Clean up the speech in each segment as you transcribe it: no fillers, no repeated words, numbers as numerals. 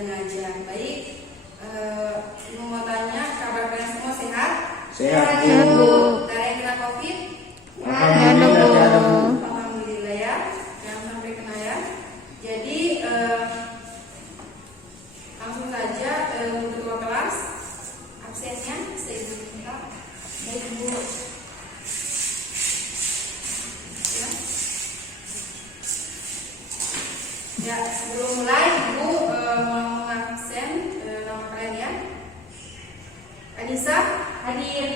jalanin aja. Baik, Ibu mau tanya, kabar kalian semua sehat? Sehat, Bu. Dari yang kena COVID? Alhamdulillah. Alhamdulillah ya, jangan sampai kena ya. Jadi langsung saja untuk ketua kelas, absennya saya ibu minta. Baik Bu. Ya, sebelum mulai Ibu mau mengabsen nama kalian ya. Anissa hadir.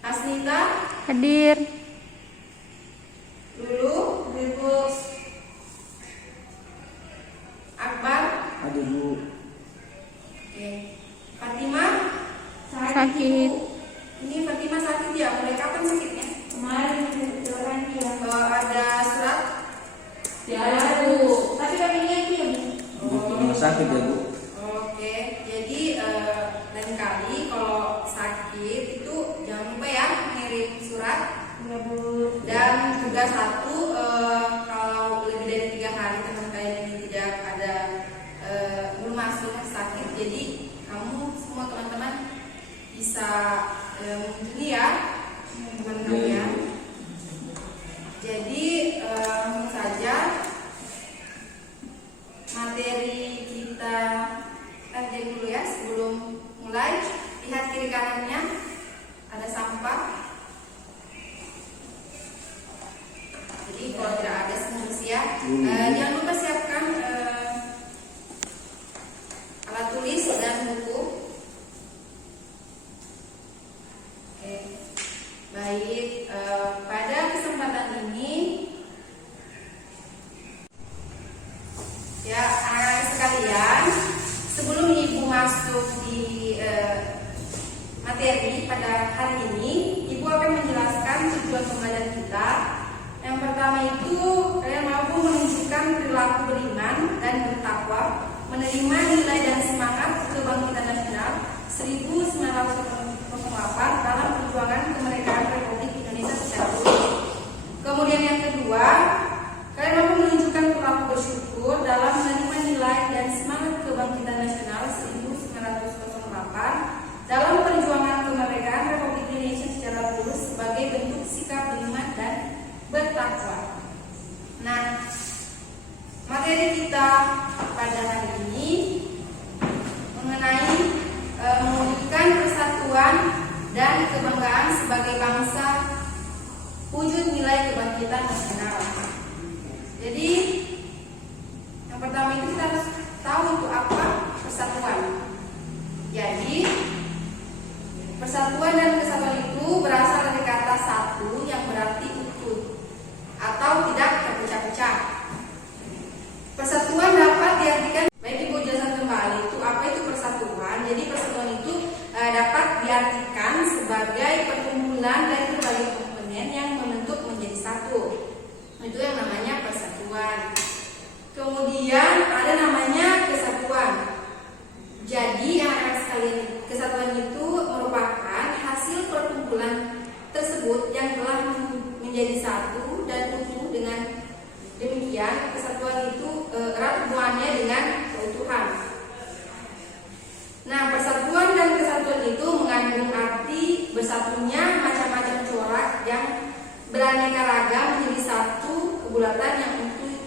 Asnita Hadir. Lulu, Ibu. Akbar. Aduh Bu. Oke. Fatima Sakit. Ini Fatima sakit ya. Mulai kapan sakitnya? Kemarin jalan dia. Ada surat? Ada Bu. Tapi kakinya itu ya Bu. Di rumah sakit ya Bu. Oke, jadi lain kali kalau sakit itu jangan lupa ya ngirim surat. Ya Bu. Dan juga satu, kalau lebih dari 3 hari teman kalian ini tidak ada belum masuk sakit, jadi kamu semua teman-teman bisa mengunjungi ya teman kalian. Jadi langsung saja materi kita jadi dulu ya. Sebelum mulai, lihat kiri kanannya ada sampah. Jadi kalau tidak ada semua ya. Jangan lupa siapkan alat tulis dan buku. Oke. Baik, pada kesempatan ini ya anak-anak sekalian, sebelum Ibu masuk di materi pada hari ini, Ibu akan menjelaskan tujuan pembelajaran kita. Yang pertama itu, kalian mampu menunjukkan perilaku beriman dan bertakwa, menerima nilai dan semangat kebangkitan nasional 1948 dalam perjuangan kemerdekaan Republik Indonesia secara luas. Kemudian yang kedua, kalian mampu menunjukkan perilaku bersyukur dalam menerima nilai dan semangat kebangkitan nasional 1948 dalam perjuangan kemerdekaan Republik Indonesia secara lurus sebagai bentuk sikap beriman dan bertakwa. Nah, materi kita pada hari ini mengenai mewujudkan persatuan dan kebanggaan sebagai bangsa, wujud nilai kebangkitan nasional. Jadi yang pertama itu kita harus tahu untuk apa persatuan. Jadi persatuan dan kesatuan itu berasal dari kata satu yang berarti utuh atau tidak terpecah-pecah. Persatuan dapat diartikan, baik Ibu jelaskan kembali itu apa itu persatuan. Jadi persatuan itu dapat diartikan sebagai perkumpulan dari berbagai komponen yang membentuk menjadi satu. Itu yang namanya persatuan. Kemudian ada namanya kesatuan. Jadi anak-anak sekalian, kesatuan itu merupakan hasil perkumpulan tersebut yang telah menjadi satu dan utuh. Dengan demikian kesatuan itu erat hubungannya dengan keutuhan. Nah, persatuan dan kesatuan itu mengandung arti bersatunya macam-macam corak yang beraneka ragam menjadi satu kebulatan yang utuh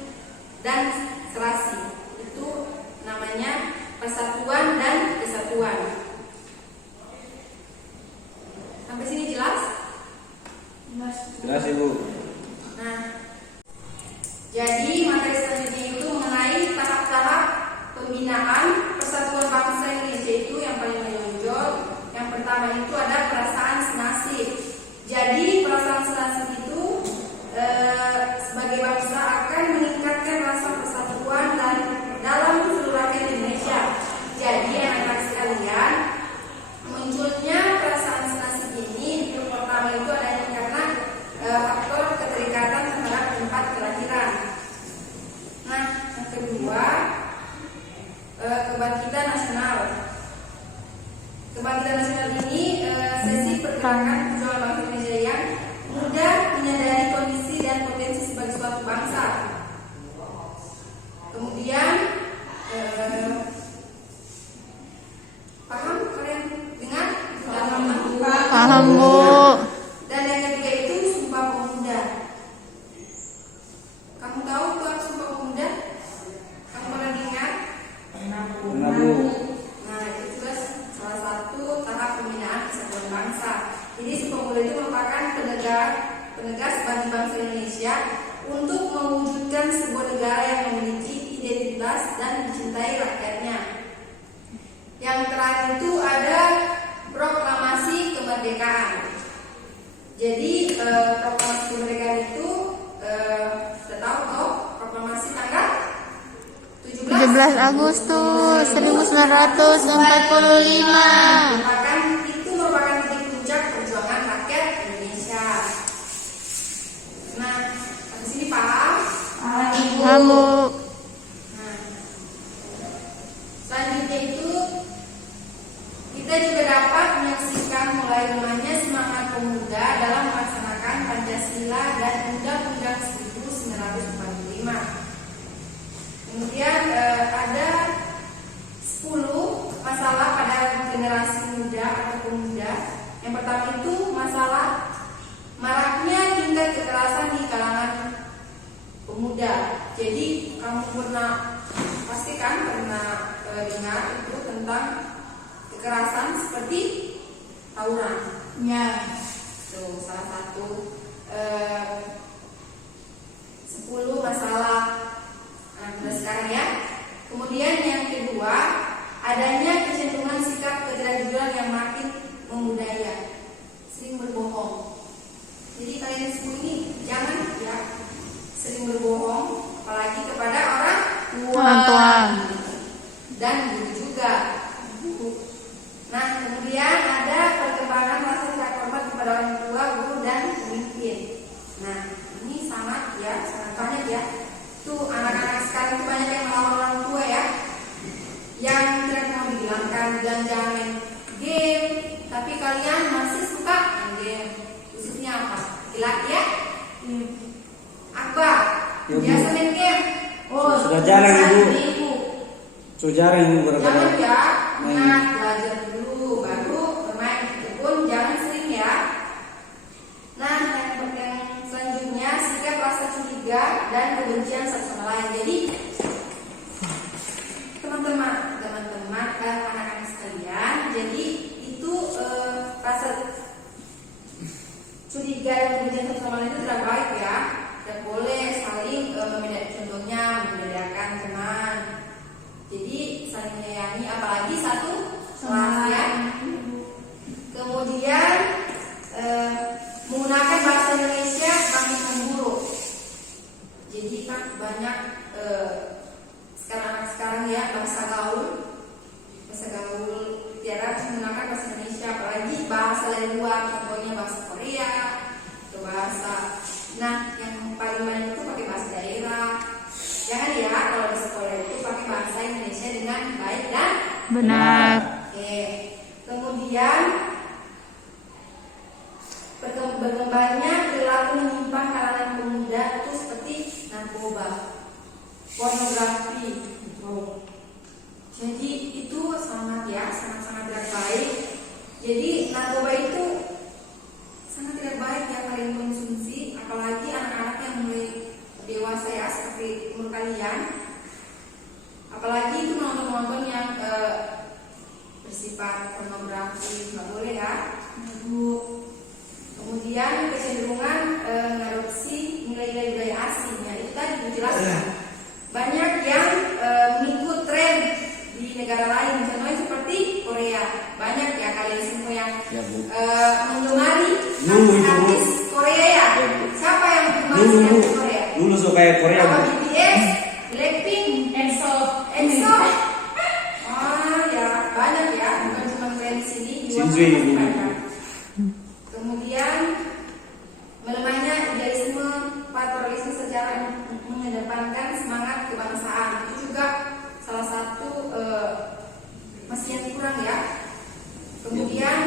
dan serasi. Itu namanya persatuan dan kesatuan. Sampai sini jelas? Jelas Ibu. Nah, jadi materi selanjutnya itu mengenai tahap-tahap pembinaan persatuan bangsa Indonesia. Itu yang paling menonjol. Yang pertama itu ada perasaan senasib. Jadi perasaan senasib itu sebagai bangsa akan meningkatkan rasa persatuan dan dalam seluruh rakyat Indonesia. Jadi anak-anak sekalian, munculnya perasaan senasib ini yang pertama itu adanya karena faktor keterikatan terhadap tempat kelahiran. Nah, yang kedua, kebangkitan nasional. Kebangkitan nasional ini sesi pergerakan perjuangan bangsa Indonesia yang mudah menyadari kondisi dan potensi sebagai suatu bangsa. Kemudian cerdas dan dicintai rakyatnya. Yang terakhir itu ada proklamasi kemerdekaan. Jadi proklamasi kemerdekaan itu sudah tahu toh, proklamasi tanggal 17 Agustus 1945. Itu merupakan titik puncak perjuangan rakyat Indonesia. Nah, habis ini paham? Kamu Nah, selanjutnya itu kita juga dapat menyaksikan mulai rumahnya semangat pemuda dalam melaksanakan Pancasila dan Undang-Undang 1945. Kemudian ada 10 masalah pada generasi muda atau pemuda. Yang pertama itu masalah maraknya tingkat kekerasan di kalangan pemuda. Jadi kamu pastikan pernah dengar itu tentang kekerasan seperti tawuran. Ya. Itu salah satu 10 masalah sekarang ya. Kemudian yang kedua, adanya kecenderungan sikap ketidakjujuran yang makin membudaya, sering berbohong. Jadi kalian semua ini jangan ya sering berbohong, apalagi kepada orang tua. dan guru juga. Nah, kemudian ada perkembangan rasa tidak hormat kepada orang tua, guru dan pemimpin. Nah, ini sangat banyak ya. Tuh anak-anak sekarang itu banyak yang melawan orang tua ya, yang tidak mau dibilangkan jangan main game, tapi kalian masih suka main game. Khususnya apa? Laki-laki ya? Akbar, Ya, Bu. biasa main game. Sudah jarang, Ibu. Ibu. So jarang Ibu Jangan gara-gara ya, main. ingat belajar dulu baru bermain, itu pun jangan sering ya. Nah, yang selanjutnya sikap rasa curiga dan kebencian satu sama lain. Jadi teman-teman, anak-anak sekalian, jadi itu rasa curiga dan kebencian satu sama lain itu tidak baik ya. Tidak boleh saling contohnya membedakan teman. Jadi saling menyayangi, apalagi satu sama lain. Kemudian menggunakan bahasa Indonesia makin memburuk. Jadi kan banyak sekarang ya bahasa gaul tiada menggunakan bahasa Indonesia, apalagi bahasa dari luar, contohnya bahasa Korea atau bahasa. Nah, yang paling banyak itu pakai bahasa daerah. Jangan ya kalau di sekolah itu pakai bahasa Indonesia dengan baik dan benar. oke. Kemudian berkembangnya perilaku menyimpang kalangan pemuda itu seperti narkoba, pornografi. Jadi itu sangat tidak baik. Jadi narkoba itu sangat tidak baik ya kalian konsumsi, apalagi anak-anak yang mulai dewasa ya seperti umur kalian. Apalagi itu nonton yang bersifat pornografi, nggak boleh ya. Kemudian kecenderungan mengadopsi nilai-nilai budaya asing ya, itu tadi dijelaskan. Banyak yang mengikut tren di negara lain, contohnya seperti Korea. Banyak ya kalian semua yang Ya, Bu. menggemari Dulu, artis Korea ya. Siapa yang menggemari Dulu artis Korea? Dulu so kayak Korea Apa Bu. BTS, Blackpink, EXO. ya banyak ya, bukan cuma tren di sini, di luar Shinzui, sana Bu. banyak. Kemudian melemahnya idealisme patriotisme secara mengedepankan semangat kebangsaan, itu juga salah satu masih yang kurang ya. Kemudian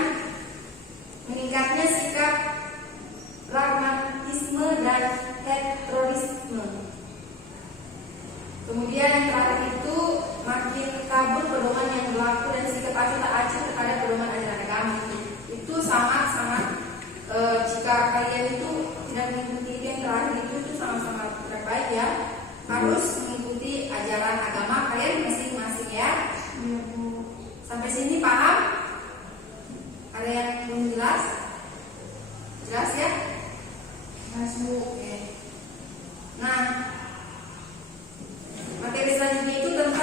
meningkatnya sikap pragmatisme dan heteroisme. Kemudian yang terakhir itu makin kabur pedoman yang berlaku dan sikap acuh tak acuh terhadap pedoman ajaran agama. Itu sangat-sangat jika kalian itu tidak mengikuti yang terakhir itu sangat-sangat tidak baik ya. Harus mengikuti ajaran agama kalian masing-masing ya. Sampai sini paham? Ada yang belum jelas? Jelas ya? Jelas Bu. Oke. Nah, materi selanjutnya itu tentang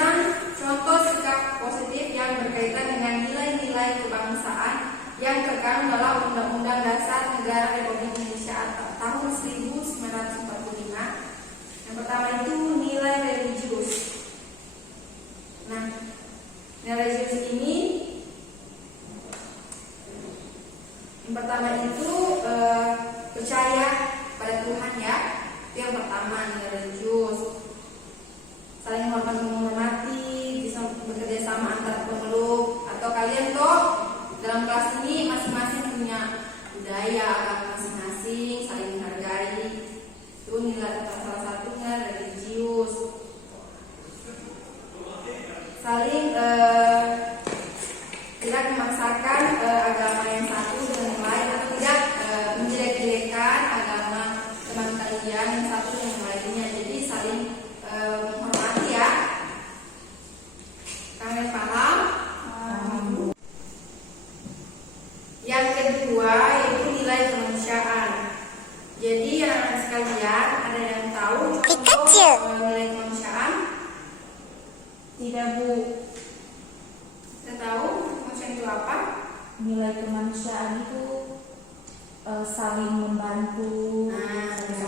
Negara Republik Indonesia tahun 1945. Yang pertama itu nilai religius. Nah, nilai religius ini yang pertama itu percaya pada Tuhan ya. Itu yang pertama, nilai religius. Saling menghormati, bisa bekerja sama antar pemeluk. Atau kalian kok dalam kelas ini masing-masing punya budaya agama masing-masing, saling menghargai. Itu nilai salah satu nilai religius. Saling tidak memaksakan agama yang satu dengan yang lain, atau tidak menjelek-jelekan agama teman kalian yang satu dengan yang lainnya. Jadi saling menghormati ya. Kalian paham? Yang kedua yaitu nilai kemanusiaan. Jadi anak-anak sekalian, ada yang tahu contoh nilai kemanusiaan? Tidak, Bu. Tidak tahu kemanusiaan itu apa? Nilai kemanusiaan itu saling membantu,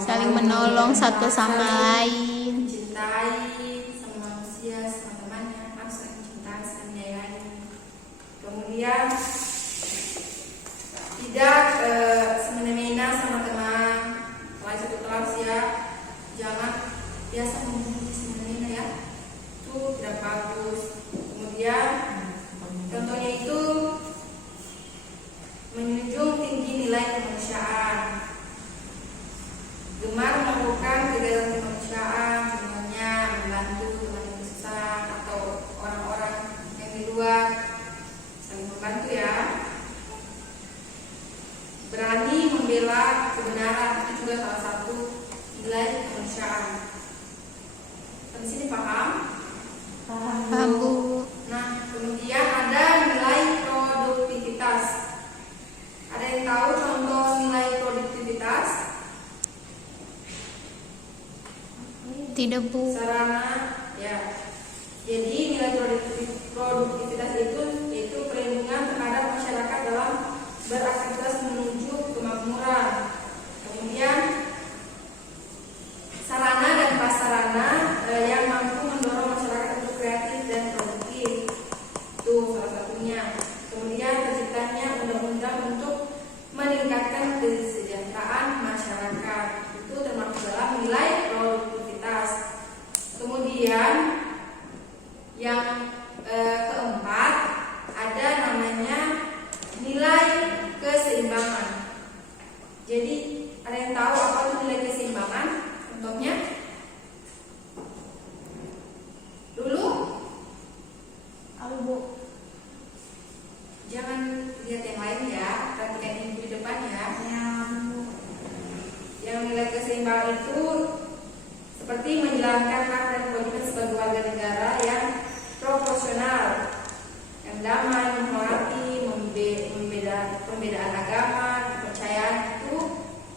Saling menolong satu sama lain. Mencintai sama manusia, sama temannya, harus saling mencintai, saling menyayangi. Kemudian tidak semena-mena sama teman. Selain satu kelas ya, jangan biasa memuji semena-mena ya, itu tidak bagus. Kemudian contohnya itu menjunjung tinggi nilai kemanusiaan, gemar melakukan kegiatan kemanusiaan, sebenarnya membantu teman yang susah atau orang-orang yang di luar, saling membantu ya. Berani membela kebenaran, itu juga salah satu nilai kemanusiaan. Sampai sini paham? Paham, Bu. Nah, kemudian ada nilai produktivitas. Ada yang tahu contoh nilai produktivitas? Tidak, Bu. Sarana ya. Jadi nilai produktivitas itu yaitu perlindungan terhadap masyarakat dalam beraktivitas menuju kemakmuran. Kemudian sarana dan prasarana yang mampu mendorong masyarakat untuk kreatif dan produktif. Itu salah satunya. Kemudian terciptanya undang-undang untuk meningkatkan kesejahteraan masyarakat. Itu termasuk dalam nilai produktivitas. Kemudian yang keempat ada namanya nilai keseimbangan. Jadi ada yang tahu apa itu nilai keseimbangan? Contohnya dulu, Bu. jangan lihat yang lain ya, perhatikan ibu di depan ya. Yang nilai keseimbangan itu seperti menjalankan hak dan kewajiban sebagai warga negara yang proporsional, yang damai, menghormati, perbedaan agama, kepercayaan, itu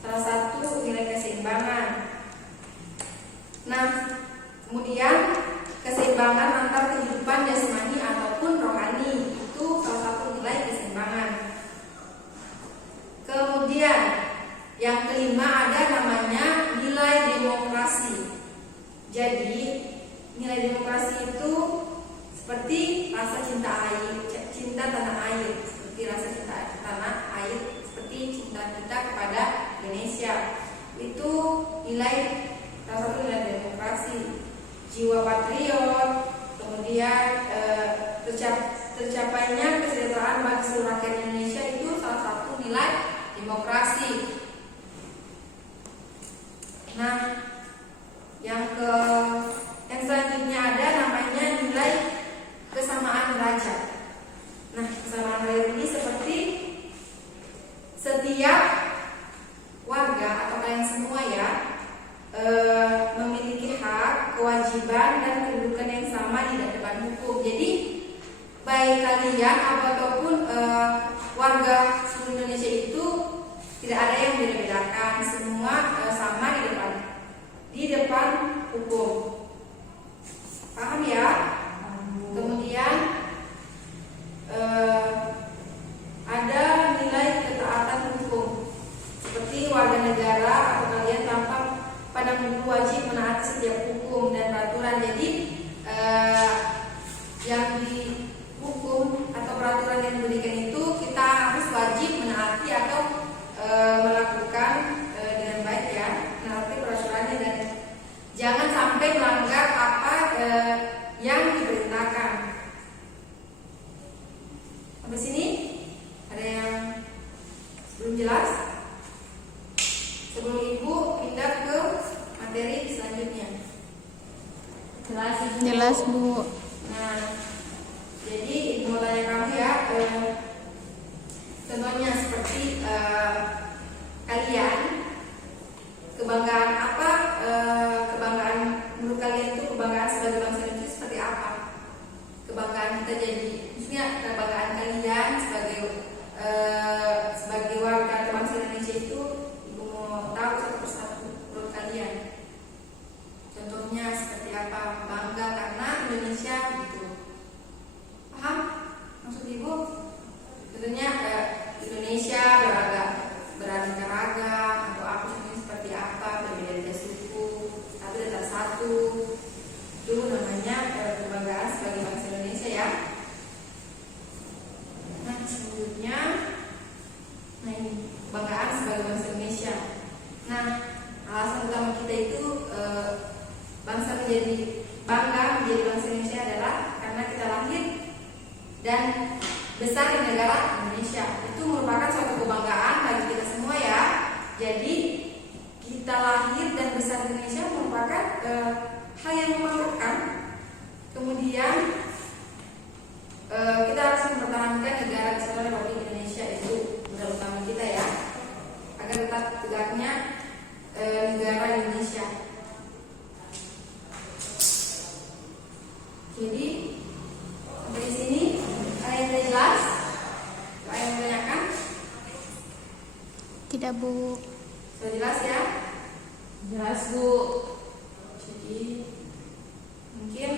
salah satu nilai keseimbangan. Nah, kemudian keseimbangan antar kehidupan jasmani ataupun rohani, itu salah satu nilai keseimbangan. Kemudian yang kelima ada namanya nilai demokrasi. Jadi nilai demokrasi itu seperti rasa cinta tanah air, seperti rasa cinta tanah air, seperti cinta kita kepada Indonesia. Itu nilai salah satu nilai demokrasi. Jiwa patriot, kemudian tercapainya kesejahteraan bagi seluruh rakyat Indonesia, itu salah satu nilai demokrasi. Nah, yang selanjutnya ada namanya nilai kesamaan derajat. Nah, kesamaan derajat ini seperti setiap warga atau kalian semua ya memiliki hak, kewajiban dan kedudukan yang sama di hadapan hukum. Jadi baik kalian ataupun warga seluruh Indonesia itu tidak ada yang beda-bedakan, semua sama di depan hukum. Paham ya? Kemudian ada nilai ketaatan hukum. Nah, jadi ibu mau tanya kamu ya, contohnya seperti kalian, kebanggaan apa, kebanggaan menurut kalian itu kebanggaan sebagai bangsa Indonesia seperti apa? Kebanggaan kita jadi, maksudnya kebanggaan kalian sebagai warga atau bangsa Indonesia itu, ibu mau tahu satu persatu menurut kalian. Contohnya seperti apa? Bangga karena Indonesia gitu. Paham maksud ibu? Contohnya Indonesia beraneka ragam atau apa seperti apa, berbeda-beda suku, tapi tetap satu. Itu namanya kebanggaan sebagai bangsa Indonesia ya. Nah selanjutnya, nah ini kebanggaan sebagai bangsa Indonesia. Nah alasan utama kita itu bangsa menjadi bangga menjadi bangsa Indonesia adalah karena kita lahir dan besar di negara Indonesia. Itu merupakan suatu kebanggaan bagi kita semua ya. Jadi kita lahir dan besar di Indonesia merupakan hal yang membanggakan. Kemudian kita harus mempertahankan negara kesatuan Republik Indonesia, itu modal utama kita ya, agar tetap tegaknya negara Indonesia. Jadi sampai di sini ada yang tidak jelas? Ada yang menanyakan? Tidak, Bu. Sudah jelas ya? Jelas, Bu. Jadi mungkin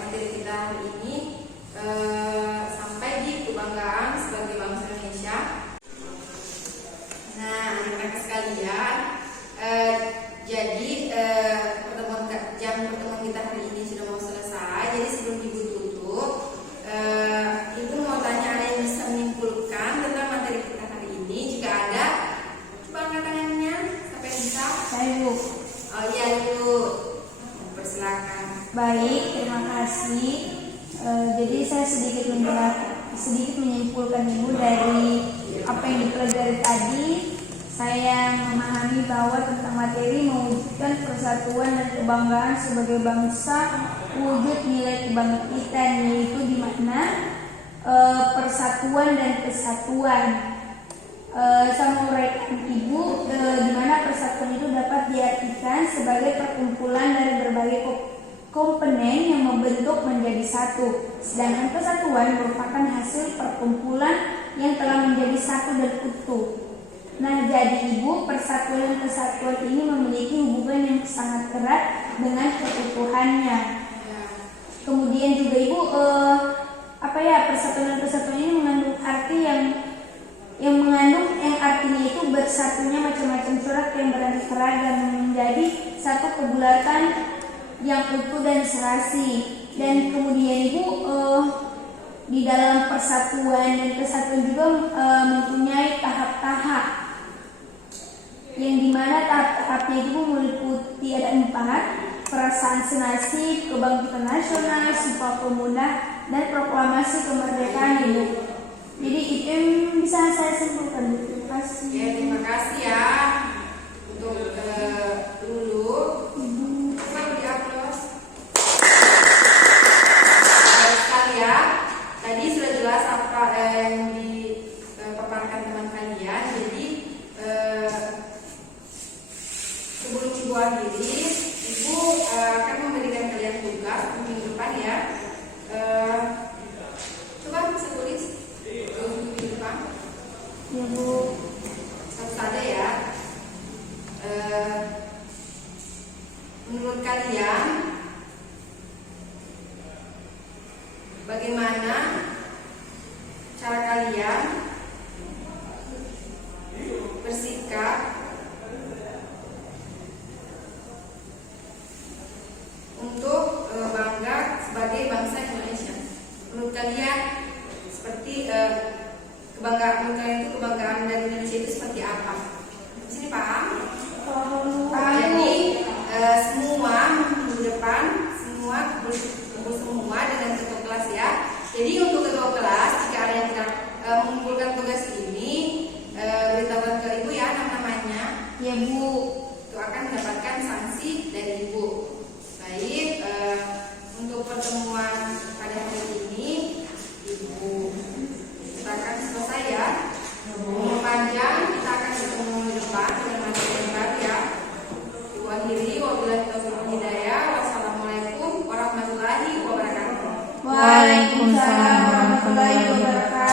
materi kita hari ini sampai di kebanggaan sebagai bangsa Indonesia. Nah, anak-anak sekalian, jadi jam pertemuan kita hari ini sudah mau selesai. Jadi sebelum ibu tutup, ibu mau tanya, ada yang bisa menyimpulkan tentang materi kita hari ini? Jika ada, coba angkat tangannya. Siapa yang bisa? Saya, Bu. Oh iya, ibu. Persilakan. Baik, terima kasih. Jadi saya sedikit menyimpulkan Ibu dari apa yang dipelajari tadi. Saya memahami bahwa tentang materi mewujudkan persatuan dan kebanggaan sebagai bangsa, wujud nilai kebanggaan kita, yaitu di mana persatuan dan kesatuan. Saya menguraikan Ibu, di mana persatuan itu dapat diartikan sebagai perkumpulan dari berbagai komponen yang membentuk menjadi satu, sedangkan kesatuan merupakan hasil perkumpulan yang telah menjadi satu dan utuh. Nah, jadi Ibu, persatuan dan kesatuan ini memiliki hubungan yang sangat erat dengan keutuhannya. Kemudian juga Ibu, persatuan dan kesatuan ini mengandung arti yang artinya itu bersatunya macam-macam surat yang beraneka ragam menjadi satu kebulatan yang utuh dan serasi. Dan kemudian Ibu, di dalam persatuan dan kesatuan juga mempunyai tahap-tahap, yang dimana tahap-tahapnya itu meliputi ada 4: perasaan senasib, kebangkitan nasional, Sumpah Pemuda, dan proklamasi kemerdekaan Ibu. Jadi itu yang bisa saya simpulkan. Terima kasih. Ya, terima kasih ya untuk dulu. Coba di-upload. Sekalian, tadi sudah jelas apa yang dipaparkan teman kalian. Jadi sebelum Ibu akhiri, Ibu akan memberikan kalian tugas untuk minggu depan ya. Coba bisa tulis minggu depan. Ya, Bu. Satu saja ya. Menurut kalian, bagaimana cara kalian bersikap untuk bangga sebagai bangsa Indonesia? Menurut kalian seperti kebanggaan itu, kebanggaan dari Indonesia itu seperti apa? Di sini paham? Jadi semua minggu depan semua kumpul semua dengan ketua kelas ya. Jadi untuk ketua kelas, jika ada yang tidak mengumpulkan tugas ini, beritahukan ke Ibu ya namanya. Ya, Bu. Itu akan mendapatkan sanksi dari Ibu. Baik, untuk pertemuan Waalaikumsalam.